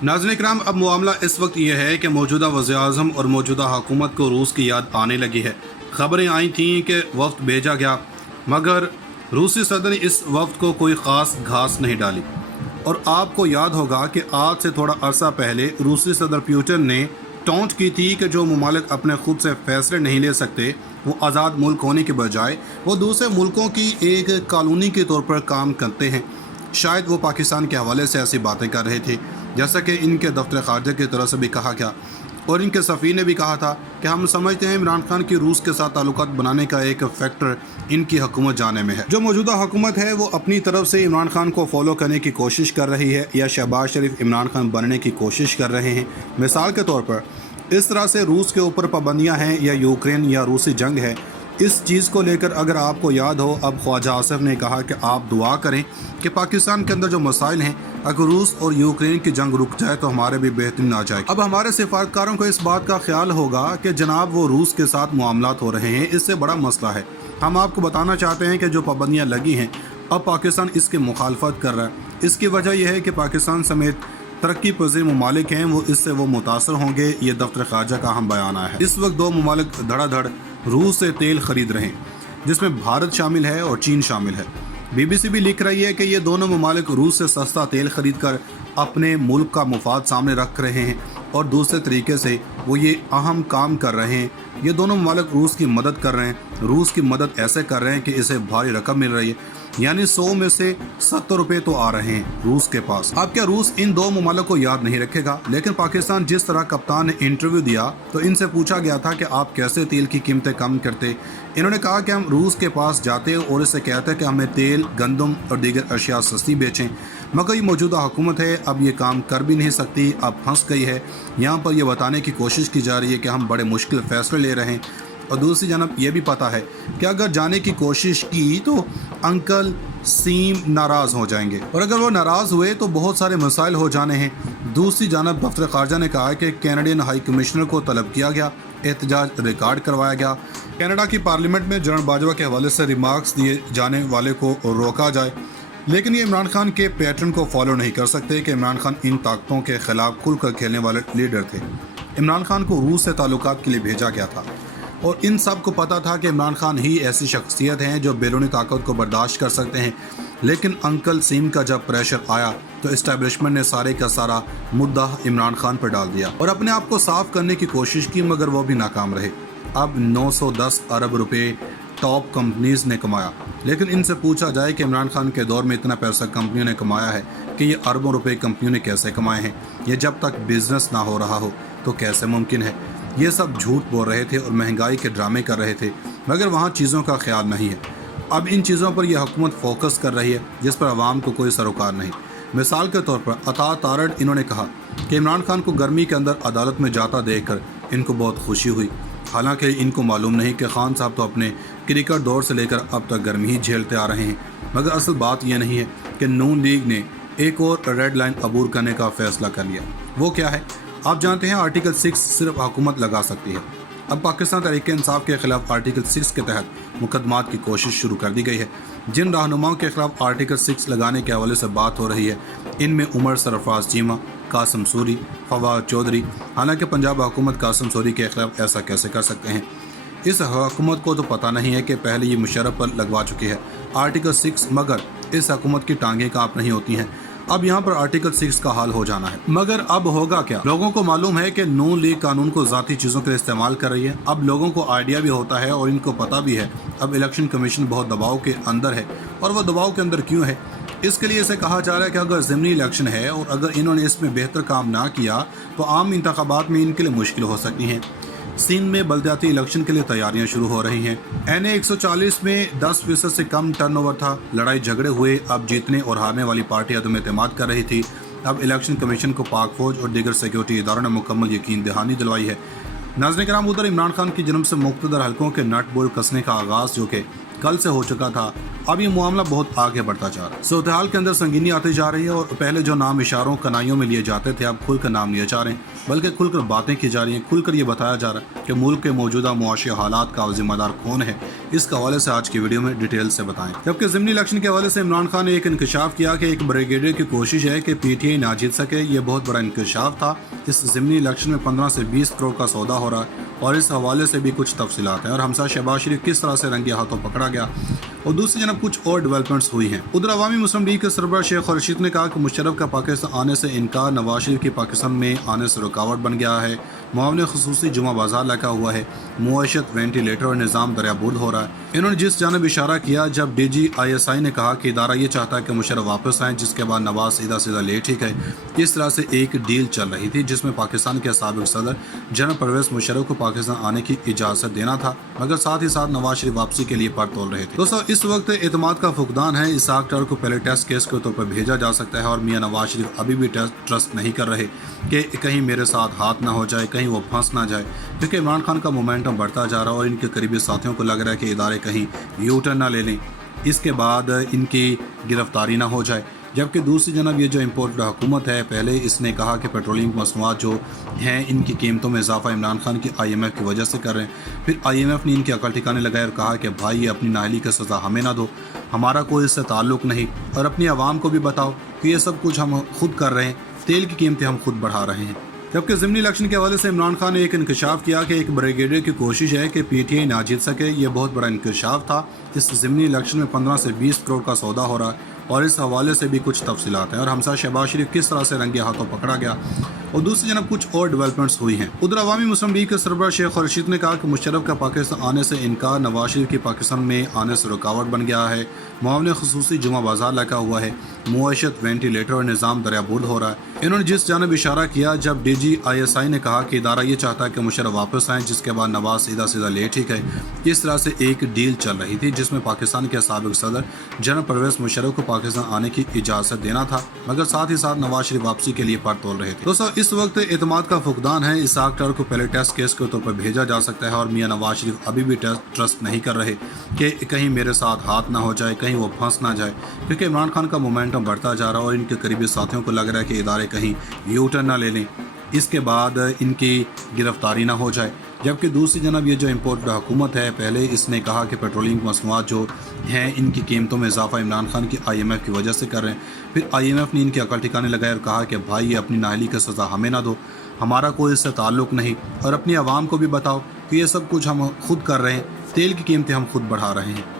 नाज़रीन इकराम, अब मामला इस वक्त ये है कि मौजूदा वज़ीर-ए-आज़म और मौजूदा हुकूमत को रूस की याद आने लगी है। खबरें आई थीं कि वफ्द भेजा गया, मगर रूसी सदर ने इस वफ्द को कोई ख़ास घास नहीं डाली। और आपको याद होगा कि आज से थोड़ा अरसा पहले रूसी सदर पुतिन ने टोंट की थी कि जो ममालिक अपने खुद से फैसले नहीं ले सकते, वो आज़ाद मुल्क होने के बजाय वो दूसरे मुल्कों की एक कॉलोनी के तौर पर काम करते हैं। शायद वो पाकिस्तान के हवाले से ऐसी बातें कर रहे थे, जैसा कि इनके दफ्तर ख़ारजा की तरफ से भी कहा गया और इनके सफ़ीर ने भी कहा था कि हम समझते हैं इमरान खान की रूस के साथ ताल्लुकात बनाने का एक फैक्टर इनकी हुकूमत जाने में है। जो मौजूदा हुकूमत है वो अपनी तरफ से इमरान खान को फॉलो करने की कोशिश कर रही है या शहबाज शरीफ इमरान खान बनने की कोशिश कर रहे हैं। मिसाल के तौर पर इस तरह से रूस के ऊपर पाबंदियाँ हैं या यूक्रेन या रूसी जंग है, इस चीज़ को लेकर अगर आपको याद हो, अब ख्वाजा आसिफ ने कहा कि आप दुआ करें कि पाकिस्तान के अंदर जो मसाइल हैं, अगर रूस और यूक्रेन की जंग रुक जाए तो हमारे भी बेहतरीन आ जाए। अब हमारे सिफारतकारों को इस बात का ख्याल होगा कि जनाब वो रूस के साथ मामलात हो रहे हैं, इससे बड़ा मसला है। हम आपको बताना चाहते हैं कि जो पाबंदियाँ लगी हैं, अब पाकिस्तान इसकी मुखालफत कर रहा है। इसकी वजह यह है कि पाकिस्तान समेत तरक्की पजीर ममालिक हैं, वो इससे वो मुतासर होंगे। ये दफ्तर ख़ारजा का अहम बयान है। इस वक्त दो ममालिक धड़ाधड़ रूस से तेल खरीद रहे हैं, जिसमें भारत शामिल है और चीन शामिल है। BBC भी लिख रही है कि ये दोनों ममालिक रूस से सस्ता तेल खरीद कर अपने मुल्क का मुफाद सामने रख रहे हैं और दूसरे तरीके से वो ये अहम काम कर रहे हैं। ये दोनों ममालिक रूस की मदद कर रहे हैं। रूस की मदद ऐसे कर रहे हैं कि इसे भारी रकम मिल रही है, यानी 100 में से 70 रुपये तो आ रहे हैं रूस के पास। अब क्या रूस इन दो ममालिक को याद नहीं रखेगा? लेकिन पाकिस्तान जिस तरह कप्तान ने इंटरव्यू दिया तो इनसे पूछा गया था कि आप कैसे तेल की कीमतें कम करते। इन्होंने कहा कि हम रूस के पास जाते और इससे कहते कि हमें तेल, गंदम और दीगर अशिया सस्ती बेचें, मगर ये मौजूदा हुकूमत है, अब ये काम कर भी नहीं सकती, अब फंस गई है। यहाँ पर यह बताने की कोशिश की जा रही है कि हम बड़े मुश्किल फैसले ले रहे हैं, और दूसरी जानब ये भी पता है कि अगर जाने की कोशिश की तो अंकल सीम नाराज़ हो जाएंगे, और अगर वो नाराज़ हुए तो बहुत सारे मसाइल हो जाने हैं। दूसरी जानब दफ्तर ख़ारजा ने कहा कि कैनेडियन हाई कमिश्नर को तलब किया गया, एहतजाज रिकॉर्ड करवाया गया। कनाडा की पार्लियामेंट में जनरल बाजवा के हवाले से रिमार्क्स दिए जाने वाले को रोका जाए, लेकिन ये इमरान खान के पैटर्न को फॉलो नहीं कर सकते कि इमरान खान इन ताकतों के खिलाफ खुलकर खेलने वाले लीडर थे। इमरान खान को रूस से ताल्लुकात के लिए भेजा गया था और इन सब को पता था कि इमरान खान ही ऐसी शख्सियत हैं जो बैरूनी ताकत को बर्दाश्त कर सकते हैं। लेकिन अंकल सीम का जब प्रेशर आया तो इस्टेब्लिशमेंट ने सारे का सारा मुद्दा इमरान खान पर डाल दिया और अपने आप को साफ करने की कोशिश की, मगर वो भी नाकाम रहे। अब 910 अरब रुपए टॉप कंपनीज ने कमाया, लेकिन इनसे पूछा जाए कि इमरान खान के दौर में इतना पैसा कंपनियों ने कमाया है कि ये अरबों रुपए कंपनियों ने कैसे कमाए हैं? ये जब तक बिजनेस ना हो रहा हो तो कैसे मुमकिन है? ये सब झूठ बोल रहे थे और महंगाई के ड्रामे कर रहे थे, मगर वहाँ चीज़ों का ख्याल नहीं है। अब इन चीज़ों पर यह हुकूमत फोकस कर रही है जिस पर आवाम को कोई सरोकार नहीं। मिसाल के तौर पर अता तारड़ इन्होंने कहा कि इमरान खान को गर्मी के अंदर अदालत में जाता देखकर इनको बहुत खुशी हुई, हालांकि इनको मालूम नहीं कि खान साहब तो अपने क्रिकेट दौर से लेकर अब तक गर्मी ही झेलते आ रहे हैं। मगर असल बात यह नहीं है कि नून लीग ने एक और रेड लाइन अबूर करने का फैसला कर लिया। वो क्या है? आप जानते हैं, आर्टिकल 6 सिर्फ हुकूमत लगा सकती है। अब पाकिस्तान तहरीक इंसाफ के खिलाफ आर्टिकल 6 के तहत मुकदमात की कोशिश शुरू कर दी गई है। जिन रहनुमाओं के खिलाफ आर्टिकल 6 लगाने के हवाले से बात हो रही है, इनमें उमर सरफराज चीमा, कासिम सूरी, फवाद चौधरी। हालांकि पंजाब हुकूमत कासिम सूरी के खिलाफ ऐसा कैसे कर सकते हैं? इस हुकूमत को तो पता नहीं है कि पहले ये मुशर्रफ पर लगवा चुकी है आर्टिकल 6, मगर इस हुकूमत की टांगें कांप नहीं होती हैं। अब यहाँ पर आर्टिकल 6 का हाल हो जाना है, मगर अब होगा क्या? लोगों को मालूम है कि नून लीग कानून को ज़ाती चीज़ों के लिए इस्तेमाल कर रही है। अब लोगों को आइडिया भी होता है और इनको पता भी है अब इलेक्शन कमीशन बहुत दबाव के अंदर है, और वह दबाव के अंदर क्यों है? इसके लिए इसे कहा जा रहा है कि अगर ज़मीनी इलेक्शन है और अगर इन्होंने इसमें बेहतर काम ना किया तो आम इंतखाबात में इनके लिए मुश्किल हो सकती हैं। सिंध में बलदियाती इलेक्शन के लिए तैयारियां शुरू हो रही हैं। NA 140 में 10% से कम टर्नओवर था। लड़ाई झगड़े हुए। अब जीतने और हारने वाली पार्टी अदम एतमाद कर रही थी। अब इलेक्शन कमीशन को पाक फौज और दीगर सिक्योरिटी इदारों ने मुकम्मल यकीन दहानी दिलवाई है। नाज़रीन किराम, उधर इमरान खान की जन्म से मुख्तदर हलकों के नट बोल्ट कसने का आगाज़ जो कि कल से हो चुका था, اب یہ معاملہ بہت آگے بڑھتا جا رہا ہے، صورتحال کے اندر سنگینی آتی جا رہی ہے اور پہلے جو نام اشاروں کنائیوں میں لیے جاتے تھے اب کھل کر نام لیے جا رہے ہیں، بلکہ کھل کر باتیں کی جا رہی ہیں، کھل کر یہ بتایا جا رہا ہے کہ ملک کے موجودہ معاشی حالات کا ذمہ دار کون ہے۔ اس کے حوالے سے آج کی ویڈیو میں ڈیٹیل سے بتائیں۔ جبکہ ضمنی الیکشن کے حوالے سے عمران خان نے ایک انکشاف کیا کہ ایک بریگیڈیئر کی کوشش ہے کہ پی ٹی آئی نہ جیت سکے، یہ بہت بڑا انکشاف تھا۔ اس ضمنی الیکشن میں 15 سے 20 کروڑ کا سودا ہو رہا ہے اور اس حوالے سے بھی کچھ تفصیلات ہیں اور ہمسا شہباز شریف کس طرح سے رنگے ہاتھوں پکڑا گیا اور دوسری جانب کچھ اور ڈیولپمنٹس ہوئی ہیں۔ ادھر عوامی مسلم لیگ کے سربراہ شیخ رشید نے کہا کہ مشرف کا پاکستان آنے سے انکار نواز شریف کی پاکستان میں آنے سے رکاوٹ بن گیا ہے، معاون خصوصی جمعہ بازار لگا ہوا ہے، معیشت وینٹیلیٹر اور نظام دریا برد ہو رہا ہے۔ انہوں نے جس جانب اشارہ کیا جب D G I S I نے کہا کہ ادارہ یہ چاہتا ہے کہ مشرف واپس آئیں، جس کے بعد نواز سیدھا لیٹ ہی گئے۔ اس طرح سے ایک ڈیل چل رہی تھی جس میں پاکستان کے سابق صدر جنرل پرویز مشرف کو پاکستان آنے کی اجازت دینا تھا، مگر ساتھ ہی ساتھ نواز شریف واپسی کے لیے پر تول رہے تھے۔ دوستو اس وقت اعتماد کا فقدان ہے، اسحاق ڈار کو پہلے ٹیسٹ کیس کے طور پر بھیجا جا سکتا ہے اور میاں نواز شریف ابھی بھی ٹرسٹ نہیں کر رہے کہ کہیں میرے ساتھ ہاتھ نہ ہو جائے، کہیں وہ پھنس نہ جائے، کیونکہ عمران خان کا مومنٹم بڑھتا جا رہا ہے اور ان کے قریبی ساتھیوں کو لگ رہا ہے کہ ادارے کہیں یو ٹرن نہ لے لیں، اس کے بعد ان کی گرفتاری نہ ہو جائے۔ جبکہ دوسری جانب یہ جو امپورٹڈ حکومت ہے، پہلے اس نے کہا کہ پیٹرولیم مصنوعات جو ہیں ان کی قیمتوں میں اضافہ عمران خان کی آئی ایم ایف کی وجہ سے کر رہے ہیں، پھر آئی ایم ایف نے ان کی عقل ٹھکانے لگائے اور کہا کہ بھائی یہ اپنی نااہلی کی سزا ہمیں نہ دو، ہمارا کوئی اس سے تعلق نہیں، اور اپنی عوام کو بھی بتاؤ کہ یہ سب کچھ ہم خود کر رہے ہیں، تیل کی قیمتیں ہم خود بڑھا رہے ہیں۔ جبکہ ضمنی الیکشن کے حوالے سے عمران خان نے ایک انکشاف کیا کہ ایک بریگیڈیئر کی کوشش ہے کہ پی ٹی آئی نہ جیت سکے، یہ بہت بڑا انکشاف تھا۔ اس ضمنی الیکشن میں 15 سے 20 کروڑ کا سودا ہو رہا ہے اور اس حوالے سے بھی کچھ تفصیلات ہیں اور ہمسا شہباز شریف کس طرح سے رنگے ہاتھوں پکڑا گیا اور دوسری جانب کچھ اور ڈیولپمنٹس ہوئی ہیں۔ ادھر عوامی مسلم لیگ کے سربراہ شیخ رشید نے کہا کہ مشرف کا پاکستان آنے سے انکار نواز شریف کی پاکستان میں آنے سے رکاوٹ بن گیا ہے، معاون خصوصی جمعہ بازار لگا ہوا ہے، معیشت وینٹیلیٹر اور نظام دریا برد ہو رہا ہے۔ انہوں نے جس جانب اشارہ کیا جب D G I S I نے کہا کہ ادارہ یہ چاہتا ہے کہ مشرف واپس آئیں، جس کے بعد نواز سیدھا لیٹ ہی گئے۔ اس طرح سے ایک ڈیل چل رہی تھی جس میں پاکستان کے سابق صدر جنرل پرویز مشرف کو پاکستان آنے کی اجازت دینا تھا، مگر ساتھ ہی ساتھ نواز شریف واپسی کے لیے پر تول رہے تھے۔ دوستو اس وقت اعتماد کا فقدان ہے، اسحاق ڈار کو پہلے ٹیسٹ کیس کے طور پر بھیجا جا سکتا ہے اور میاں نواز شریف ابھی بھی ٹرسٹ نہیں کر رہے کہ کہیں میرے ساتھ ہاتھ نہ ہو جائے، کہیں وہ پھنس نہ جائے، کیونکہ عمران خان کا مومنٹم بڑھتا جا رہا ہے اور ان کے قریبی ساتھیوں کو لگ رہا ہے کہ ادارے کہیں یو ٹرن نہ لے لیں، اس کے بعد ان کی گرفتاری نہ ہو جائے۔ جبکہ دوسری جانب یہ جو امپورٹڈ حکومت ہے، پہلے اس نے کہا کہ پیٹرولیم مصنوعات جو ہیں ان کی قیمتوں میں اضافہ عمران خان کی آئی ایم ایف کی وجہ سے کر رہے ہیں، پھر آئی ایم ایف نے ان کی عقل ٹھکانے لگائے اور کہا کہ بھائی یہ اپنی نااہلی کی سزا ہمیں نہ دو، ہمارا کوئی اس سے تعلق نہیں، اور اپنی عوام کو بھی بتاؤ کہ یہ سب کچھ ہم خود کر رہے ہیں، تیل کی قیمتیں ہم خود بڑھا رہے ہیں۔